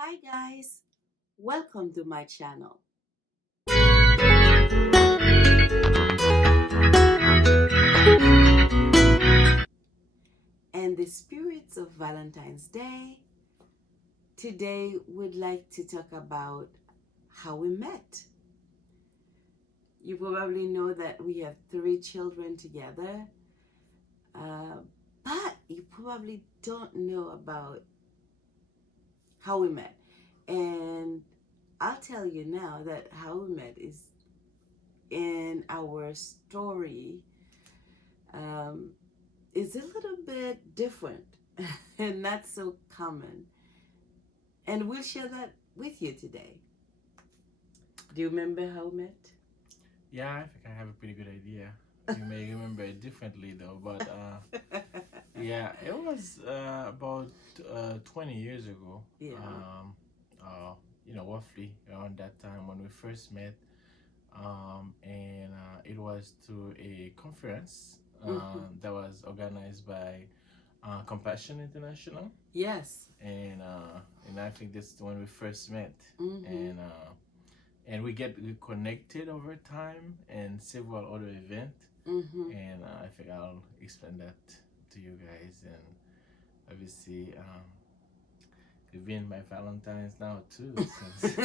Hi guys, welcome to my channel. And the spirits of Valentine's Day, today we'd like to talk about how we met. You probably know that we have 3 children together, but you probably don't know about how we met. And I'll tell you now that how we met is in our story. Is a little bit different and not so common. And we'll share that with you today. Do you remember how we met? Yeah, I think I have a pretty good idea. You may remember it differently though, but yeah, it was about 20 years ago. Yeah. Roughly around that time when we first met, and it was to a conference that was organized by Compassion International. Yes. And I think that's when we first met, Mm-hmm. and we connected over time and several other events. Mm-hmm. And I think I'll explain that to you guys. And obviously, you've been my Valentine's now too since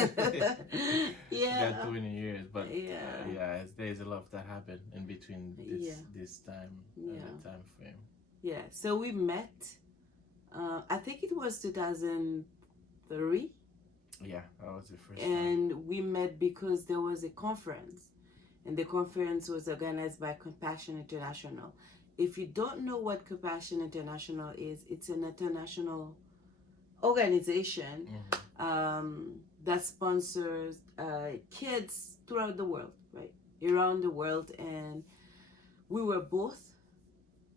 Yeah. got 20 years. But Yeah. there's a lot that happened in between this time and that time frame. Yeah. So we met. I think it was 2003. Yeah, that was the first And time. we met because there was a conference, and the conference was organized by Compassion International. If you don't know what Compassion International is, it's an international organization that sponsors kids throughout the world, right? Around the world. And we were both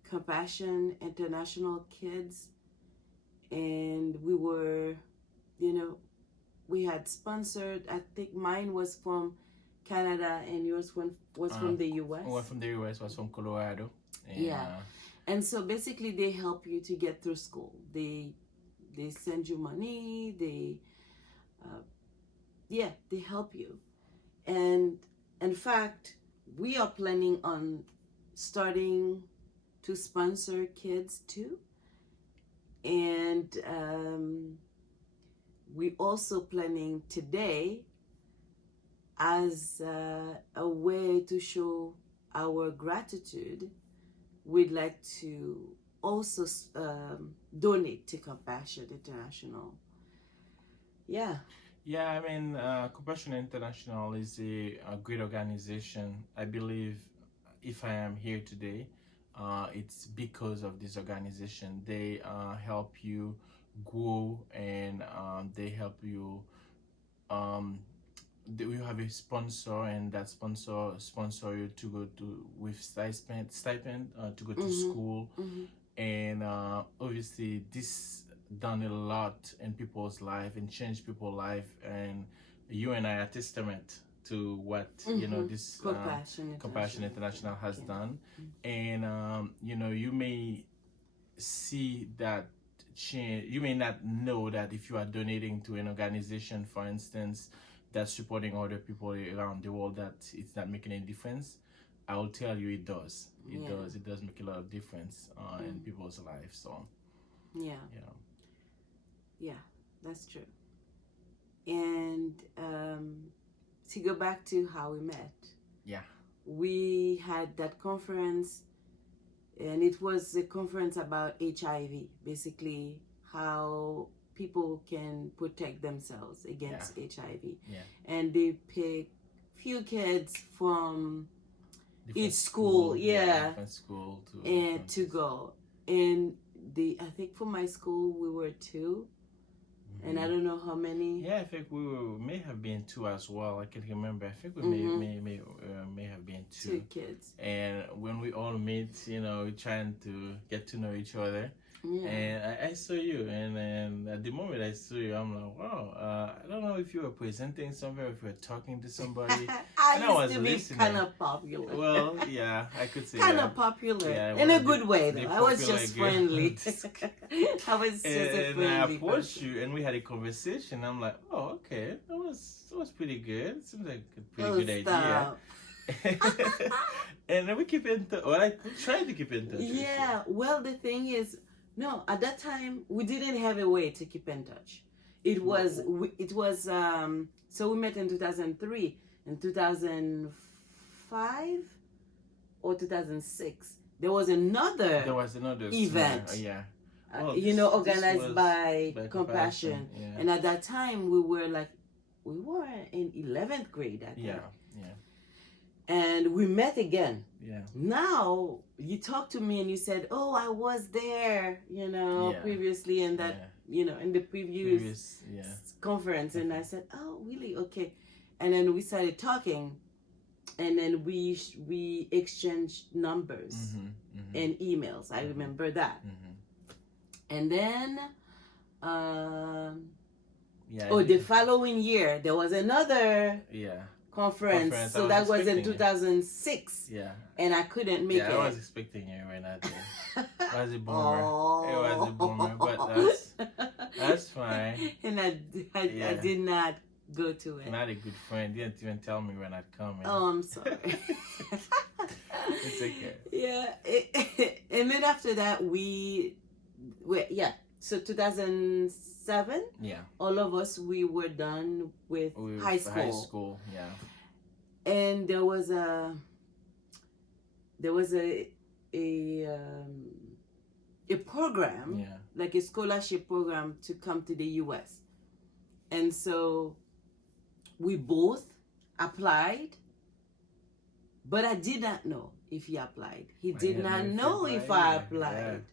Compassion International kids, and we were, we had sponsored. I think mine was from Canada and yours was from the US. One from the US, was from Colorado. And, yeah. And so basically they help you to get through school. They send you money. They help you. And in fact, we are planning on starting to sponsor kids too. And we also planning today as a way to show our gratitude. We'd like to also donate to Compassion International. Yeah. Yeah, I mean, Compassion International is a great organization. I believe if I am here today, it's because of this organization. They help you grow, and they help you. You have a sponsor, and that sponsor you to go to with stipend to go to school, and obviously this done a lot in people's life and changed people's life, and you and I are testament to what this Compassion International has done. And you may see that change. You may not know that if you are donating to an organization, for instance, that's supporting other people around the world, that it's not making any difference. I will tell you it does. It does make a lot of difference in people's lives. So yeah, that's true. And to go back to how we met, we had that conference, and it was a conference about HIV, basically how people can protect themselves against HIV. And they pick few kids from each school, different school to go. And I think for my school we were 2, and I don't know how many. Yeah, I think we may have been 2 as well. I can't remember. I think we may have been 2 kids. And when we all meet, we're trying to get to know each other. Yeah. And I saw you, and then at the moment I saw you, I'm like, wow. I don't know if you were presenting somewhere, if you were talking to somebody, and I I used was to be kind listening. of popular. Well, yeah, I could say Kind that. of popular. Yeah, In one a of good way, the though. I was popular just girl. friendly. I was just a And I friendly approached person. you, and we had a conversation. I'm like, oh, okay, that was pretty good. Seems like a pretty Oh, good idea. stop. And then we keep in touch. Well, I tried to keep in touch with you. Yeah, well, the thing is, no, at that time we didn't have a way to keep in touch. So we met in 2003. In 2005 or 2006, there was another event, Yeah. Well, organized by by Compassion. Yeah. And at that time we were in 11th grade, I think. Yeah. Yeah. And we met again. Yeah. Now you talk to me and you said, "Oh, I was there," Yeah. previously in that, in the previous Yeah. conference. And I said, "Oh, really? Okay." And then we started talking, and then we exchanged numbers and emails. I remember that. And then, the following year there was another conference. So that was in 2006. Yeah. And I couldn't make it. Yeah, I was expecting you right now. It was a boomer. Oh. It was a boomer, but that's fine. And I did not go to it. Not a good friend. Didn't even tell me we're not coming. Oh, I'm sorry. It's okay. Yeah. And then after that, so 2007. Yeah. All of us, we were done with high school. High school, yeah. And there was a program, like a scholarship program to come to the U.S. And so we both applied, but I did not know if he applied. He did not know if I applied.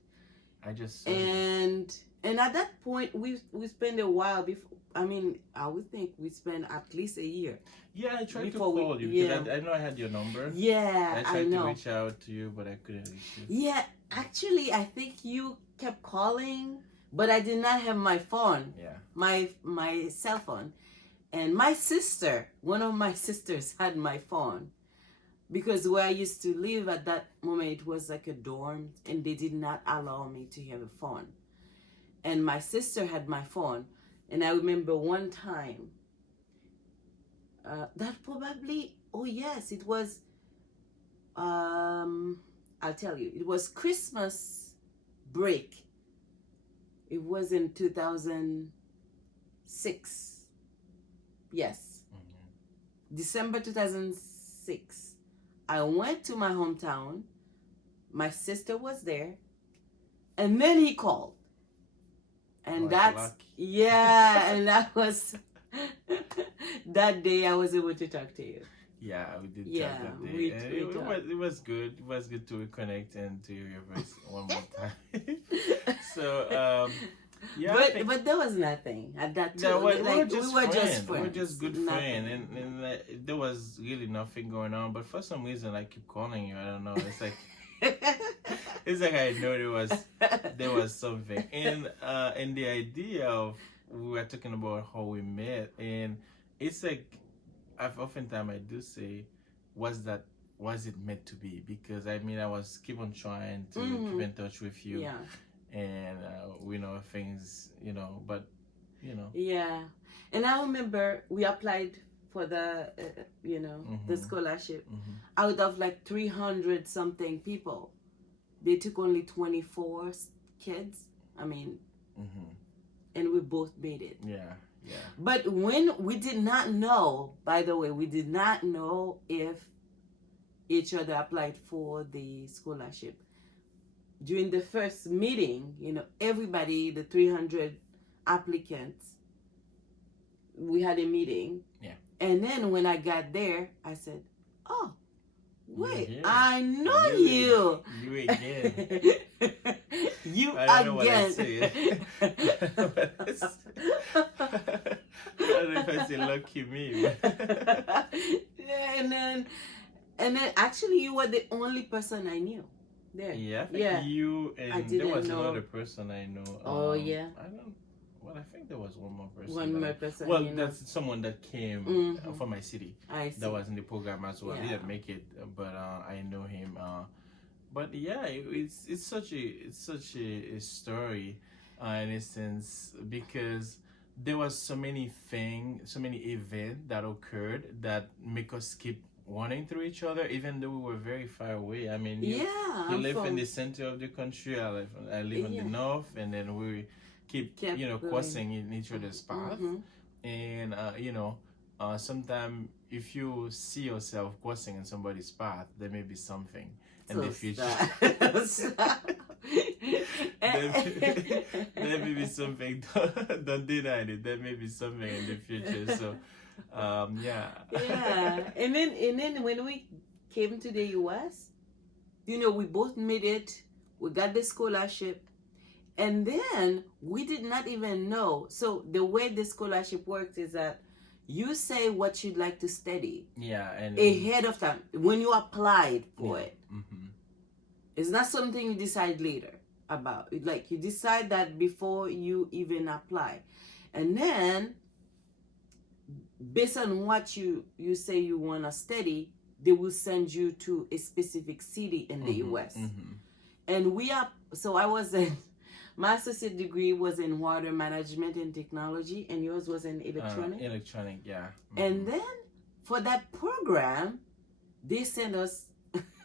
Yeah. I just and at that point we spent a while before. I mean, I would think we spent at least a year. Yeah, I tried to call you because I know I had your number. Yeah, I tried to reach out to you, but I couldn't reach you. Yeah, actually, I think you kept calling, but I did not have my phone. Yeah. My cell phone. And one of my sisters had my phone. Because where I used to live at that moment, it was like a dorm, and they did not allow me to have a phone. And my sister had my phone. And I remember one time, that probably, it was, I'll tell you, it was Christmas break. It was in 2006. Yes. December 2006. I went to my hometown. My sister was there. And then he called. And and that was that day I was able to talk to you. Yeah, we did talk that day. It was good. It was good to reconnect and to hear your voice one more time. So, but there was nothing at that time. We were just friends. We were just good friends, and there was really nothing going on. But for some reason, I keep calling you. I don't know. It's like it's like I know there was something, and the idea of we were talking about how we met, and it's like oftentimes I do say, was it meant to be? Because I mean I was keep on trying to keep in touch with you. Yeah. And we know things, but Yeah, and I remember we applied for the, the scholarship. Out of like 300 something people, they took only 24 kids. I mean, and we both made it. Yeah. But when we did not know, by the way, we did not know if each other applied for the scholarship. During the first meeting, everybody, the 300 applicants, we had a meeting. Yeah. And then when I got there, I said, "Oh, wait, I know you." You again. You I don't know what I again. say. I don't know if I say lucky me. And then actually you were the only person I knew. there. Yeah, I think Yeah, you I and there didn't was know. another person I know. Oh yeah, I don't. Well, I think there was one more person one that more I. person, Well, you know. that's someone that came Mm-hmm. from my city. I That see. was in the program as well. I Yeah. didn't make it, but I know him. But yeah, it's such a story, in a sense, because there was so many so many events that occurred that make us keep running through each other, even though we were very far away. I mean, Yeah, you I'm live in from. the center of the country. I live in the Yeah, north, and then we keep kept going. crossing in each other's path, Mm-hmm. and sometimes if you see yourself crossing in somebody's path, there may be something in the So future. stop. Stop. There may be something. Don't deny it. There may be something in the future. So, yeah. Yeah, and then when we came to the U.S., we both made it. We got the scholarship, and then we did not even know. So the way the scholarship works is that you say what you'd like to study Yeah, and ahead of time when you applied for yeah. it. Mm-hmm. It's not something you decide later about. Like you decide that before you even apply, and then based on what you say you want to study, they will send you to a specific city in the US. Mm-hmm. And so I was in, my associate degree was in water management and technology, and yours was in electronic. Electronic, yeah. Mm-hmm. And then for that program, they sent us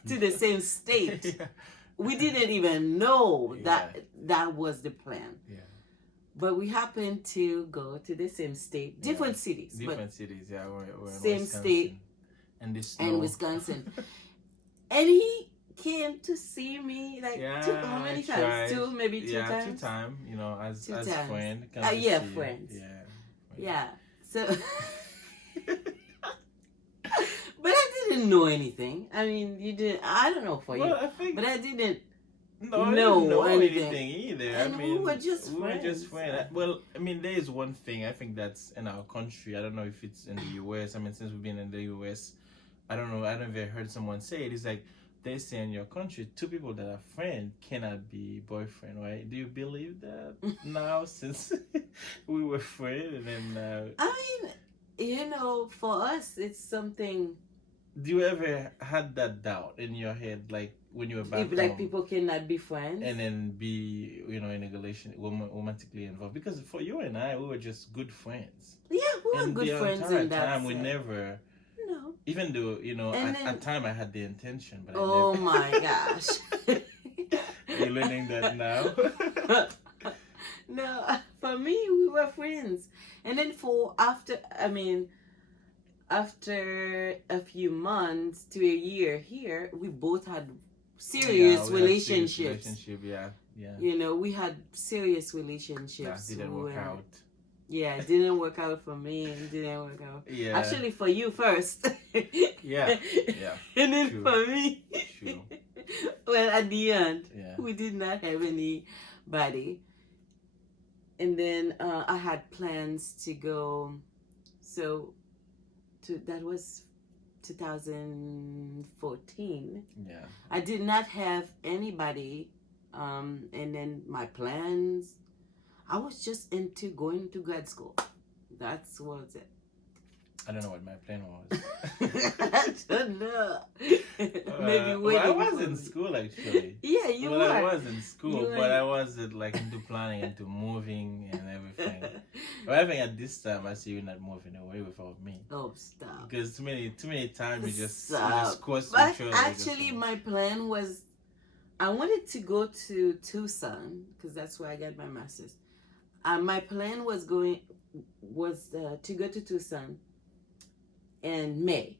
to the same state. Yeah. We didn't even know that was the plan. Yeah. But we happened to go to the same state, different cities. Different cities, yeah. We're in same Wisconsin. state And the snow. and Wisconsin. And he came to see me like how many times? Maybe two times? Yeah, 2 times, as times. friend. Yeah, friends. Yeah. So but I didn't know anything. I mean, you didn't. I don't know for you. I think, but I didn't I know didn't know anything either. And I mean, we were just friends. Well, I mean, there is one thing I think that's in our country. I don't know if it's in the US. I mean, since we've been in the US, I don't know. I never heard someone say it. It's like they say in your country, 2 people that are friends cannot be boyfriend, right? Do you believe that now, since we were friends, and then? I mean, for us, it's something. Do you ever had that doubt in your head, like when you were back like home, people cannot be friends and then be, in a relation, romantically involved? Because for you and I, we were just good friends. Yeah, we were good friends in that time. sense. We never. No. Even though at time I had the intention, but oh I never. My gosh. You're learning that now. No, for me, we were friends, and then after a few months to a year here, we both had serious relationships. Yeah. We had serious relationships. That didn't work out. Yeah, it didn't work out for me. It didn't work out. Yeah. Actually, for you first. Yeah. And then True. for me. True. Well, at the end, Yeah. we did not have anybody. And then I had plans to go. So, that was 2014. Yeah. I did not have anybody. And then my plans. I was just into going to grad school. That was it. I don't know what my plan was. I don't know. Maybe I was in school actually. Yeah, you were. I was in school, but I wasn't like into planning, into moving and everything. But I think at this time, I see you not moving away without me. Oh, stop. Because too many times you just cross But each other. actually, my plan was, I wanted to go to Tucson because that's where I got my master's. My plan was to go to Tucson in May.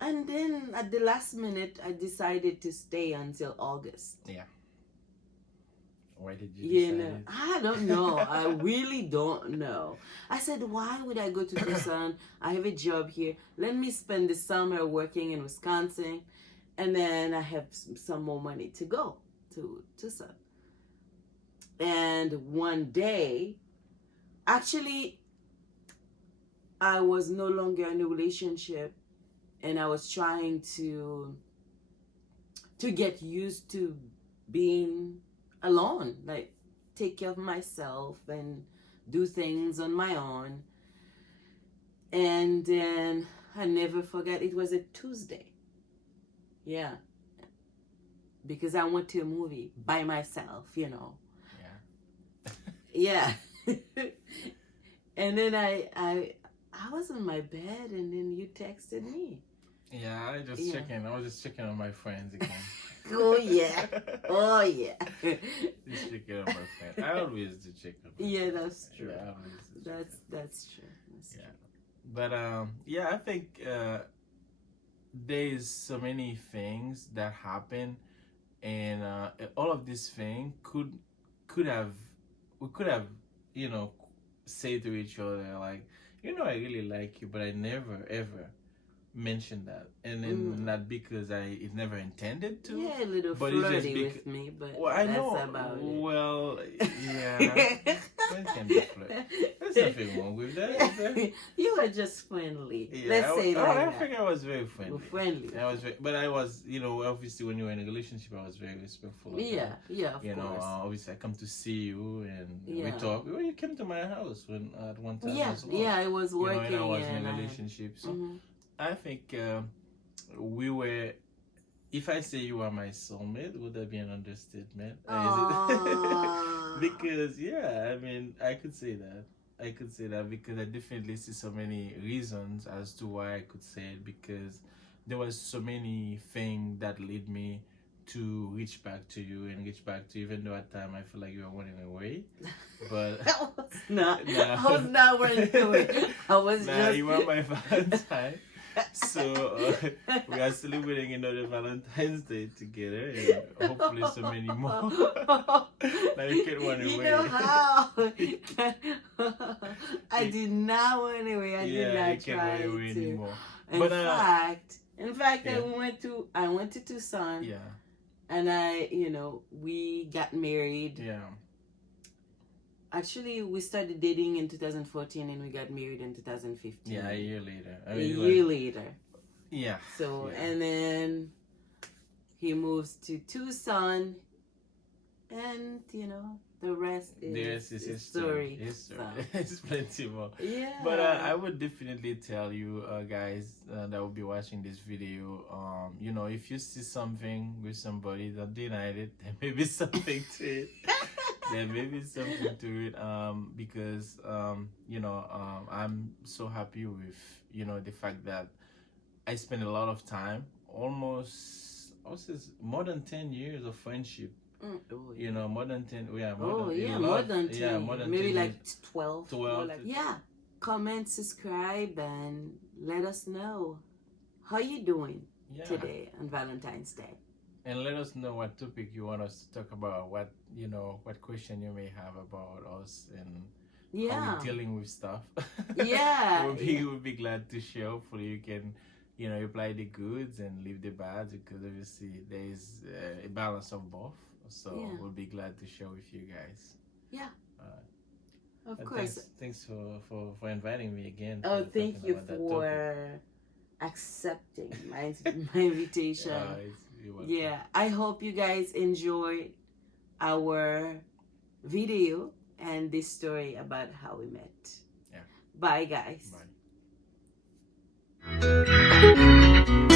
And then at the last minute, I decided to stay until August. Yeah. Why did you decide? I don't know. I really don't know. I said, why would I go to Tucson? I have a job here. Let me spend the summer working in Wisconsin. And then I have some more money to go to Tucson. And one day, actually, I was no longer in a relationship, and I was trying to to get used to being alone, like take care of myself and do things on my own. And then I never forget, it was a Tuesday. Yeah. Because I went to a movie by myself, you know. Yeah. Yeah. And then I was on my bed, and then you texted me. Yeah, I was just checking on my friends again. Oh yeah. Oh yeah. Just checking on my friends. I always do check on my Yeah, friends. that's true. Yeah, I always do check on That's true. That's Yeah. true. But yeah, I think there's so many things that happen, and all of these things could have we could have, you know, say to each other like, you know, I really like you, but I never ever mentioned that, and then not because it never intended to. Yeah, a little But it's just flirty with me, but well, I that's know. about it. Well, yeah, it can be flirt. There's nothing wrong with that, is there? You were just friendly. Yeah, Let's say like I that. think I was very friendly. Friendly. I was, but I was, you know, obviously when you were in a relationship, I was very respectful. Of Yeah, that. yeah, of you course. know, obviously I come to see you and we Yeah. talk. Well, you came to my house when at one time. Yeah, as well. yeah, I was working. You know, and I was in and a relationship, so Mhm. I think we were. If I say you are my soulmate, would that be an understatement? Aww. Because yeah, I mean, I could say that. I could say that because I definitely see so many reasons as to why I could say it, because there was so many things that lead me to reach back to you and reach back to you, even though at time I feel like you were running away. But I was not. Nah. I was not running away. I was nah, just. you were my Valentine. So we are celebrating another Valentine's Day together, and hopefully so many more. Now you can't run away. You know how? I did not run away. I did not you can't try run away to. anymore. In But fact, yeah. I went to Tucson, Yeah, and we got married. yeah. Actually, we started dating in 2014, and we got married in 2015. Yeah, a year later. A year later. Yeah. So, yeah. and then he moves to Tucson, and the rest is history. So. It's plenty more. Yeah. But I would definitely tell you guys that will be watching this video, if you see something with somebody, don't deny it. There may be something to it. There may be something to it, because I'm so happy with the fact that I spent a lot of time, almost more than 10 years of friendship. More than 10. Yeah, more than 10. Yeah, more than maybe 10 like years. 12. 12. Yeah. Comment, subscribe, and let us know how you doing today on Valentine's Day. And let us know what topic you want us to talk about, what question you may have about us, and how we're dealing with stuff. Yeah. we'll be glad to share. Hopefully you can, apply the goods and leave the bad, because obviously there is a balance of both. So we'll be glad to share with you guys. Yeah. Of course. Thanks for inviting me again. Oh, thank you for accepting my invitation. Yeah, I hope you guys enjoyed our video and this story about how we met. Yeah. Bye, guys. Bye.